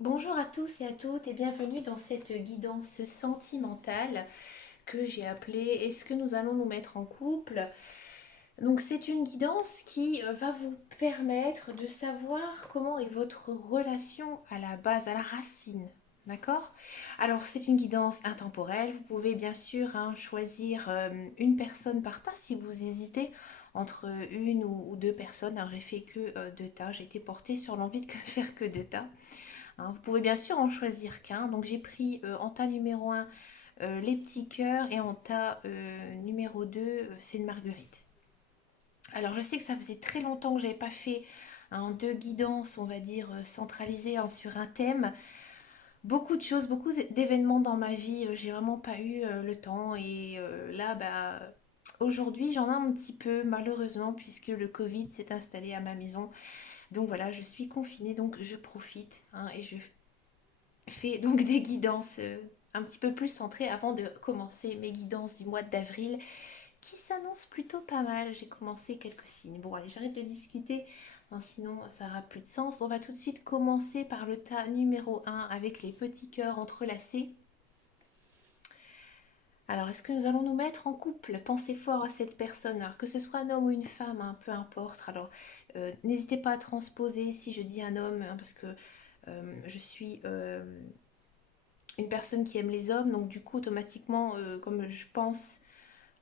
Bonjour à tous et à toutes et bienvenue dans cette guidance sentimentale que j'ai appelée Est-ce que nous allons nous mettre en couple? Donc c'est une guidance qui va vous permettre de savoir comment est votre relation à la base, à la racine. D'accord? Alors c'est une guidance intemporelle. Vous pouvez bien sûr choisir une personne par tas si vous hésitez entre une ou deux personnes. Alors j'ai fait que deux tas. J'ai été portée sur l'envie de faire que deux tas. Hein. Vous pouvez bien sûr en choisir qu'un. Donc j'ai pris en tas numéro un les petits cœurs et en tas numéro 2 c'est une marguerite. Alors je sais que ça faisait très longtemps que j'avais pas fait deux guidances, on va dire, centralisées sur un thème. Beaucoup de choses, beaucoup d'événements dans ma vie, j'ai vraiment pas eu le temps. Et là, bah, aujourd'hui, j'en ai un petit peu, malheureusement, puisque le Covid s'est installé à ma maison. Donc voilà, je suis confinée, donc je profite et je fais donc des guidances un petit peu plus centrées avant de commencer mes guidances du mois d'avril qui s'annoncent plutôt pas mal. J'ai commencé quelques signes. Bon, allez, j'arrête de discuter, hein, sinon ça n'aura plus de sens. On va tout de suite commencer par le tas numéro un avec les petits cœurs entrelacés. Alors, est-ce que nous allons nous mettre en couple? Pensez fort à cette personne, alors que ce soit un homme ou une femme, hein, peu importe. Alors, n'hésitez pas à transposer si je dis un homme, hein, parce que je suis une personne qui aime les hommes, donc du coup, automatiquement, comme je pense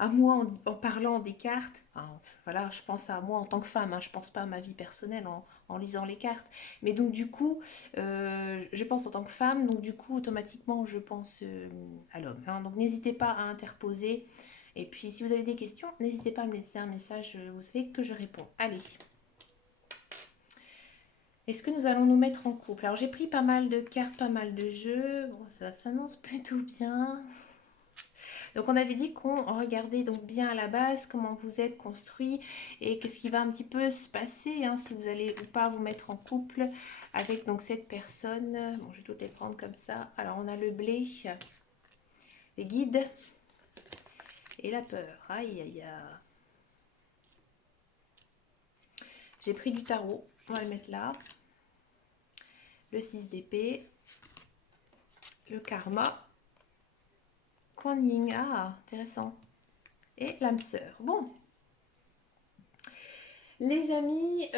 à moi en parlant des cartes, enfin, voilà, je pense à moi en tant que femme, hein, je pense pas à ma vie personnelle en lisant les cartes, mais donc du coup, je pense en tant que femme, donc du coup, automatiquement, je pense à l'homme. Hein. Donc n'hésitez pas à interposer, et puis si vous avez des questions, n'hésitez pas à me laisser un message, vous savez que je réponds. Allez, est-ce que nous allons nous mettre en couple? Alors j'ai pris pas mal de cartes, pas mal de jeux, bon, ça s'annonce plutôt bien. Donc on avait dit qu'on regardait donc bien à la base comment vous êtes construit et qu'est-ce qui va un petit peu se passer si vous allez ou pas vous mettre en couple avec donc cette personne. Bon, je vais toutes les prendre comme ça. Alors on a le blé, les guides et la peur. Aïe aïe aïe. J'ai pris du tarot. On va le mettre là. Le 6 d'épée. Le karma. Kuan Yin. Ah, intéressant. Et l'âme sœur. Bon, les amis,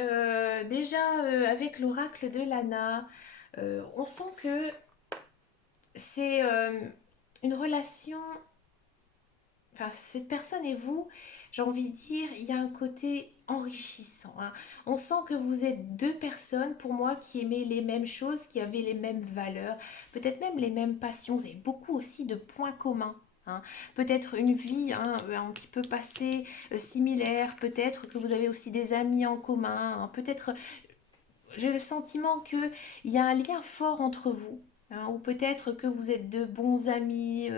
déjà avec l'oracle de Lana, on sent que c'est une relation, enfin cette personne et vous, j'ai envie de dire, il y a un côté enrichissant. Hein. On sent que vous êtes deux personnes, pour moi, qui aimaient les mêmes choses, qui avaient les mêmes valeurs, peut-être même les mêmes passions. Vous avez beaucoup aussi de points communs. Hein. Peut-être une vie un petit peu passée similaire, peut-être que vous avez aussi des amis en commun, hein. Peut-être j'ai le sentiment qu'il y a un lien fort entre vous, ou peut-être que vous êtes de bons amis,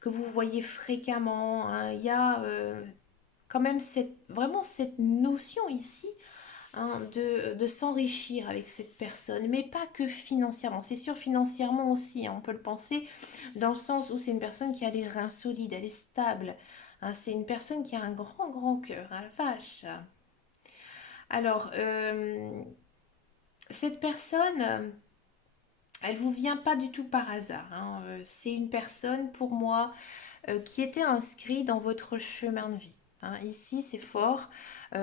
que vous voyez fréquemment. Hein. Il y a quand même vraiment cette notion ici de s'enrichir avec cette personne, mais pas que financièrement. C'est sûr, financièrement aussi, on peut le penser, dans le sens où c'est une personne qui a les reins solides, elle est stable. Hein. C'est une personne qui a un grand, grand cœur, hein, la vache. Alors, cette personne, elle vous vient pas du tout par hasard. Hein. C'est une personne, pour moi, qui était inscrite dans votre chemin de vie. Hein. Ici, c'est fort.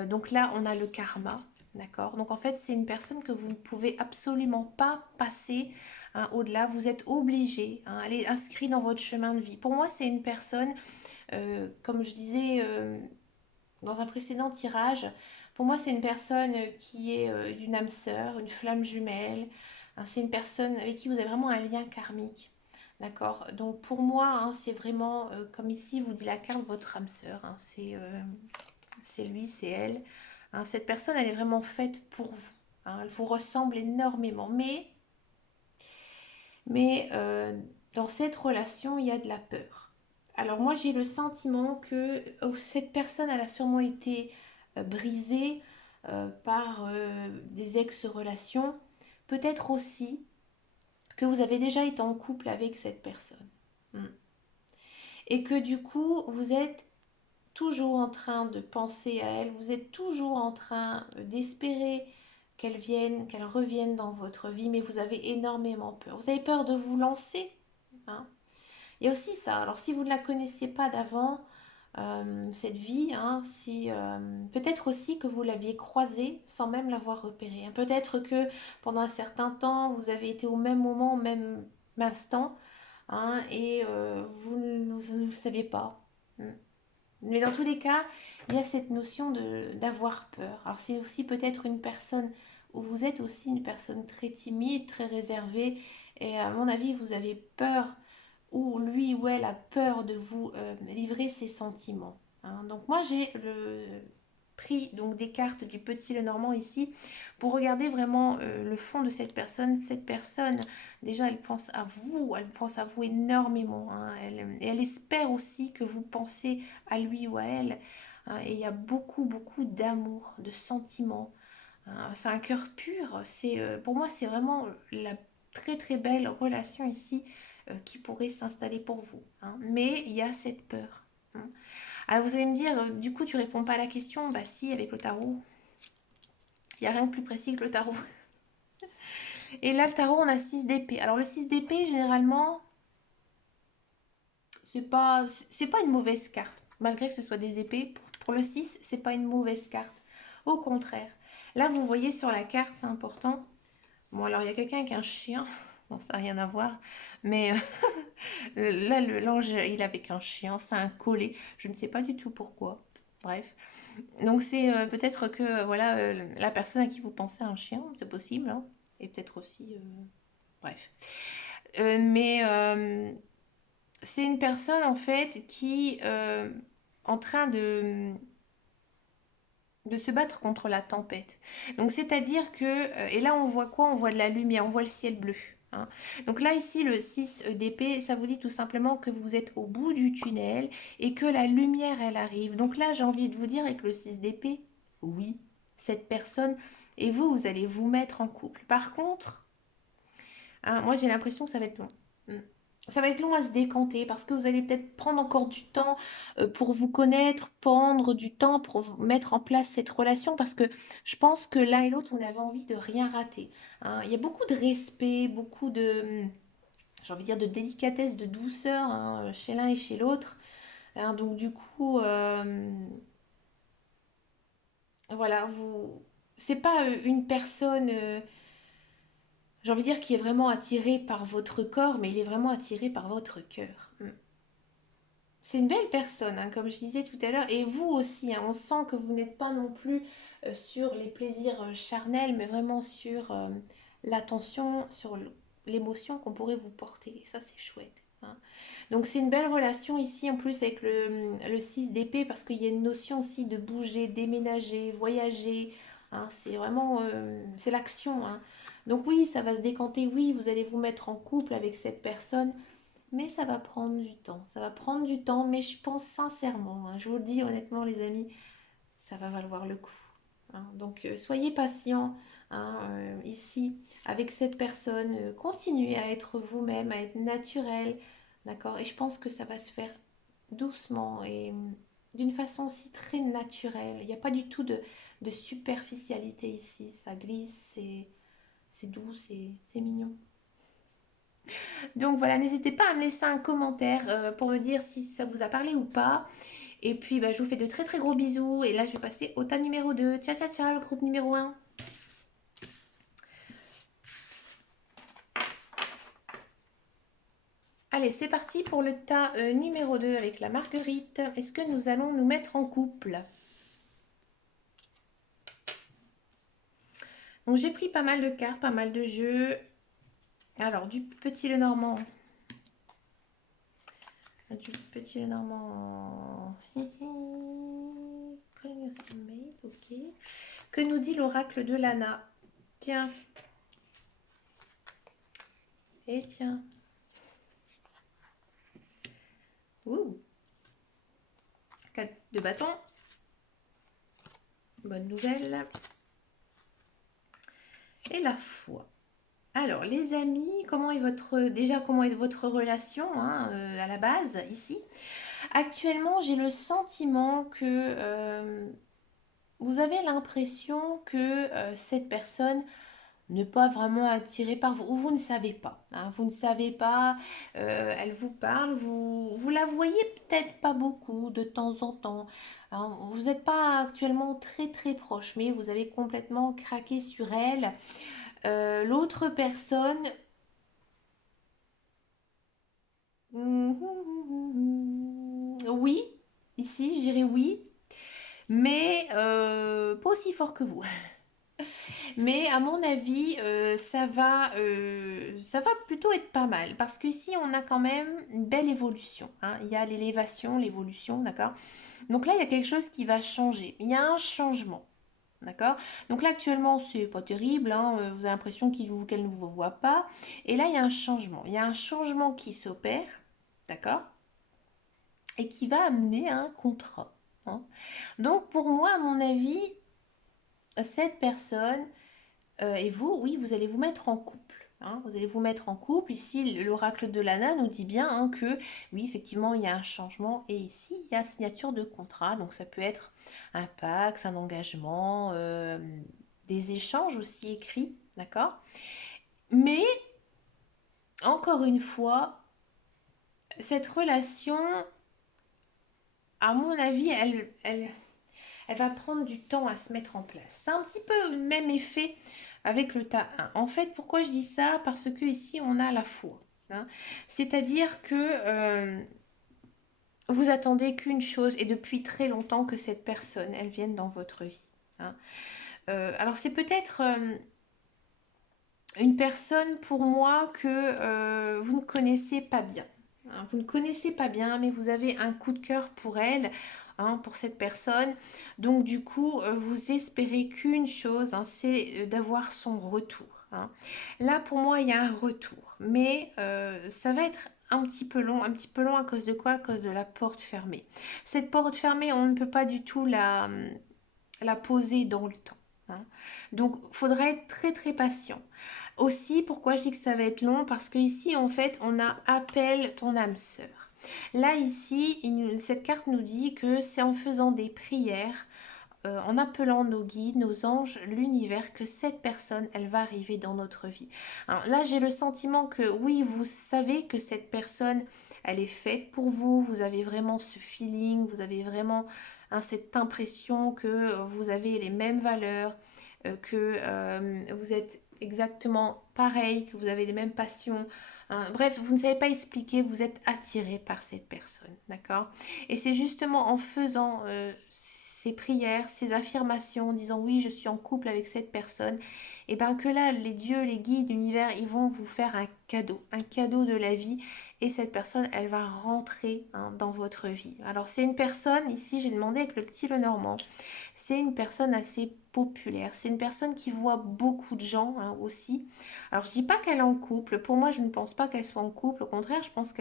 Donc là, on a le karma. D'accord. Donc en fait, c'est une personne que vous ne pouvez absolument pas passer au-delà. Vous êtes obligé. Hein. Elle est inscrite dans votre chemin de vie. Pour moi, c'est une personne, comme je disais dans un précédent tirage, pour moi, c'est une personne qui est d'une âme sœur, une flamme jumelle. Hein, c'est une personne avec qui vous avez vraiment un lien karmique. D'accord. Donc pour moi, c'est vraiment, comme ici vous dit la carte, votre âme sœur. Hein, c'est lui, c'est elle. Hein, cette personne, elle est vraiment faite pour vous. Hein, elle vous ressemble énormément. Mais dans cette relation, il y a de la peur. Alors moi, j'ai le sentiment que cette personne, elle a sûrement été brisée par des ex-relations. Peut-être aussi que vous avez déjà été en couple avec cette personne. Hmm. Et que du coup, vous êtes toujours en train de penser à elle, vous êtes toujours en train d'espérer qu'elles viennent, qu'elles reviennent dans votre vie, mais vous avez énormément peur. Vous avez peur de vous lancer, hein. Il y a aussi ça. Alors, si vous ne la connaissiez pas d'avant, cette vie, hein, si peut-être aussi que vous l'aviez croisée sans même l'avoir repérée, hein. Peut-être que pendant un certain temps, vous avez été au même moment, au même instant, hein, et vous ne le saviez pas. Mm. Mais dans tous les cas, il y a cette notion de d'avoir peur. Alors c'est aussi peut-être une personne où vous êtes aussi une personne très timide, très réservée, et à mon avis, vous avez peur, ou lui ou elle a peur de vous livrer ses sentiments, hein. Donc moi j'ai le pris donc des cartes du petit Lenormand ici pour regarder vraiment le fond de cette personne. Cette personne, déjà elle pense à vous, elle pense à vous énormément, hein. Et elle espère aussi que vous pensez à lui ou à elle, hein. Et il y a beaucoup beaucoup d'amour, de sentiments, hein. C'est un cœur pur, c'est pour moi c'est vraiment la très très belle relation ici qui pourrait s'installer pour vous, hein. Mais il y a cette peur, hein. Alors vous allez me dire, du coup tu réponds pas à la question. Bah si, avec le tarot, il n'y a rien de plus précis que le tarot. Et là le tarot on a 6 d'épée. Alors le 6 d'épée généralement c'est pas une mauvaise carte. Malgré que ce soit des épées, pour le 6 c'est pas une mauvaise carte. Au contraire. Là vous voyez sur la carte, c'est important. Bon alors il y a quelqu'un avec un chien. Bon, ça n'a rien à voir. Mais là, l'ange, il est avec un chien, c'est un collet. Je ne sais pas du tout pourquoi. Bref. Donc c'est peut-être que voilà la personne à qui vous pensez a un chien, c'est possible, hein. Et peut-être aussi, bref. Mais c'est une personne en fait qui en train de se battre contre la tempête. Donc c'est-à-dire que, et là on voit quoi? On voit de la lumière, on voit le ciel bleu, hein. Donc là ici le 6 d'épée, ça vous dit tout simplement que vous êtes au bout du tunnel et que la lumière elle arrive. Donc là j'ai envie de vous dire avec le 6 d'épée, oui, cette personne et vous, vous allez vous mettre en couple. Par contre, hein, moi j'ai l'impression que ça va être long. Mm. Ça va être long à se décanter parce que vous allez peut-être prendre encore du temps pour vous connaître, prendre du temps pour mettre en place cette relation parce que je pense que l'un et l'autre, on avait envie de rien rater, hein. Il y a beaucoup de respect, beaucoup de, j'ai envie de dire, de délicatesse, de douceur, hein, chez l'un et chez l'autre, hein. Donc du coup, voilà, c'est pas une personne j'ai envie de dire qu'il est vraiment attiré par votre corps, mais il est vraiment attiré par votre cœur. Mm. C'est une belle personne, hein, comme je disais tout à l'heure, et vous aussi, hein, on sent que vous n'êtes pas non plus sur les plaisirs charnels, mais vraiment sur l'attention, sur l'émotion qu'on pourrait vous porter. Et ça, c'est chouette, hein. Donc c'est une belle relation ici, en plus avec le 6 d'épée, parce qu'il y a une notion aussi de bouger, déménager, voyager, hein. C'est vraiment, c'est l'action, hein. Donc oui, ça va se décanter, oui, vous allez vous mettre en couple avec cette personne, mais ça va prendre du temps. Ça va prendre du temps, mais je pense sincèrement, hein, je vous le dis honnêtement les amis, ça va valoir le coup, hein. Donc soyez patients, hein, ici avec cette personne. Continuez à être vous-même, à être naturel, d'accord? Et je pense que ça va se faire doucement et d'une façon aussi très naturelle. Il n'y a pas du tout de superficialité ici. Ça glisse, c'est doux, c'est mignon. Donc voilà, n'hésitez pas à me laisser un commentaire pour me dire si ça vous a parlé ou pas. Et puis bah, je vous fais de très très gros bisous. Et là je vais passer au tas numéro 2. Ciao ciao ciao, le groupe numéro 1. Allez, c'est parti pour le tas numéro 2 avec la marguerite. Est-ce que nous allons nous mettre en couple? Donc j'ai pris pas mal de cartes, pas mal de jeux. Alors du petit Lenormand. Du petit Lenormand. Ok. Que nous dit l'oracle de Lana? Tiens. Et tiens. Ouh. 4 de bâton. Bonne nouvelle. Et la foi. Alors, les amis, comment est votre relation, hein, à la base, ici? Actuellement, j'ai le sentiment que vous avez l'impression que cette personne n'est pas vraiment attirée par vous, ou vous ne savez pas, hein, vous ne savez pas, elle vous parle, vous la voyez peut-être pas beaucoup de temps en temps, hein, vous n'êtes pas actuellement très très proche, mais vous avez complètement craqué sur elle. L'autre personne, oui, ici, je dirais oui, mais pas aussi fort que vous. Mais à mon avis, ça va plutôt être pas mal. Parce qu'ici, on a quand même une belle évolution, hein. Il y a l'élévation, l'évolution, d'accord? Donc là, il y a quelque chose qui va changer. Il y a un changement, d'accord? Donc là, actuellement, c'est pas terrible, hein, vous avez l'impression qu'elle ne vous voit pas. Et là, il y a un changement. Il y a un changement qui s'opère, d'accord? Et qui va amener à un contrat, hein. Donc pour moi, à mon avis, cette personne et vous, oui, vous allez vous mettre en couple, hein. Vous allez vous mettre en couple. Ici, l'oracle de l'Anna nous dit bien, hein, que oui, effectivement, il y a un changement. Et ici, il y a signature de contrat. Donc ça peut être un pacte, un engagement, des échanges aussi écrits, d'accord? Mais, encore une fois, cette relation, à mon avis, elle va prendre du temps à se mettre en place. C'est un petit peu le même effet avec le tas 1. En fait, pourquoi je dis ça? Parce que ici, on a la foi, hein. C'est-à-dire que vous attendez qu'une chose, et depuis très longtemps, que cette personne, elle vienne dans votre vie, hein. Alors, c'est peut-être une personne pour moi que vous ne connaissez pas bien, hein. Vous ne connaissez pas bien, mais vous avez un coup de cœur pour elle, hein, pour cette personne. Donc du coup, vous espérez qu'une chose, hein, c'est d'avoir son retour, hein. Là, pour moi, il y a un retour, mais ça va être un petit peu long à cause de quoi? À cause de la porte fermée. Cette porte fermée, on ne peut pas du tout la poser dans le temps, hein. Donc, il faudra être très très patient. Aussi, pourquoi je dis que ça va être long? Parce que ici, en fait, on a appelle ton âme sœur. Là, ici, cette carte nous dit que c'est en faisant des prières, en appelant nos guides, nos anges, l'univers, que cette personne, elle va arriver dans notre vie. Alors là, j'ai le sentiment que oui, vous savez que cette personne, elle est faite pour vous. Vous avez vraiment ce feeling, vous avez vraiment, hein, cette impression que vous avez les mêmes valeurs, que vous êtes exactement pareil, que vous avez les mêmes passions, hein. Bref, vous ne savez pas expliquer, vous êtes attiré par cette personne, d'accord? Et c'est justement en faisant ces prières, ces affirmations, en disant oui, je suis en couple avec cette personne, et bien que là, les dieux, les guides, l'univers, ils vont vous faire un cadeau de la vie, et cette personne, elle va rentrer, hein, dans votre vie. Alors c'est une personne, ici j'ai demandé avec le petit Lenormand, c'est une personne assez populaire, c'est une personne qui voit beaucoup de gens, hein, aussi. Alors je dis pas qu'elle est en couple, pour moi je ne pense pas qu'elle soit en couple, au contraire je pense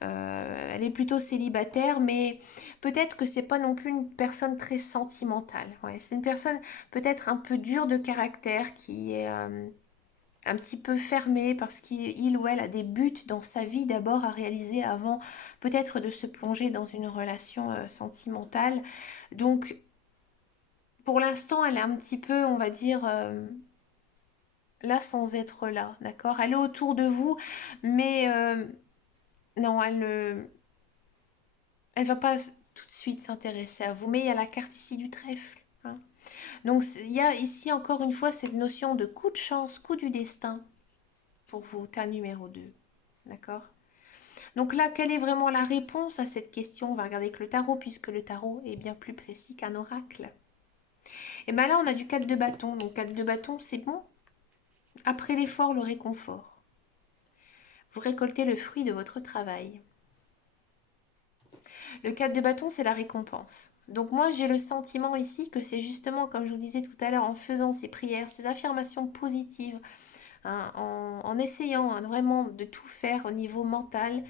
elle est plutôt célibataire, mais peut-être que c'est pas non plus une personne très sentimentale. Ouais, c'est une personne peut-être un peu dure de caractère qui est un petit peu fermée parce qu'il ou elle a des buts dans sa vie d'abord à réaliser avant peut-être de se plonger dans une relation sentimentale. Donc pour l'instant, elle est un petit peu, on va dire, là sans être là, d'accord? Elle est autour de vous, mais non, elle va pas tout de suite s'intéresser à vous. Mais il y a la carte ici du trèfle, hein. Donc il y a ici encore une fois cette notion de coup de chance, coup du destin pour vous, tas numéro 2, d'accord? Donc là, quelle est vraiment la réponse à cette question? On va regarder que le tarot, puisque le tarot est bien plus précis qu'un oracle. Et bien là, on a du 4 de bâton. Donc 4 de bâton, c'est bon. Après l'effort, le réconfort. Vous récoltez le fruit de votre travail. Le 4 de bâton, c'est la récompense. Donc moi, j'ai le sentiment ici que c'est justement, comme je vous disais tout à l'heure, en faisant ces prières, ces affirmations positives, hein, en essayant, hein, vraiment de tout faire au niveau mental,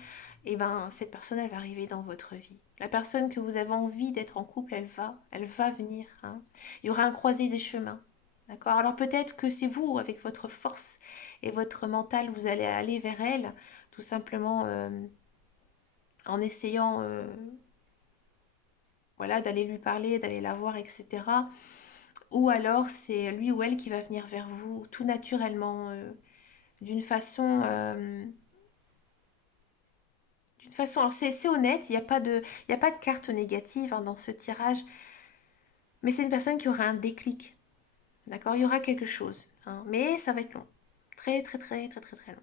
et ben cette personne, elle va arriver dans votre vie. La personne que vous avez envie d'être en couple, elle va venir, hein. Il y aura un croisé des chemins. D'accord? Alors peut-être que c'est vous, avec votre force et votre mental, vous allez aller vers elle, tout simplement en essayant voilà, d'aller lui parler, d'aller la voir, etc. Ou alors c'est lui ou elle qui va venir vers vous tout naturellement, d'une façon, alors c'est honnête, il y a pas de carte négative hein, dans ce tirage, mais c'est une personne qui aura un déclic, d'accord? Il y aura quelque chose, hein, mais ça va être long, très très très très très très long.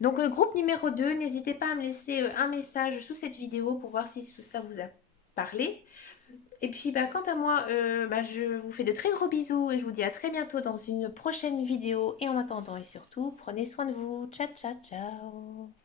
Donc groupe numéro 2, n'hésitez pas à me laisser un message sous cette vidéo pour voir si ça vous a parlé. Et puis bah, quant à moi, bah, je vous fais de très gros bisous et je vous dis à très bientôt dans une prochaine vidéo. Et en attendant et surtout, prenez soin de vous. Ciao ciao ciao.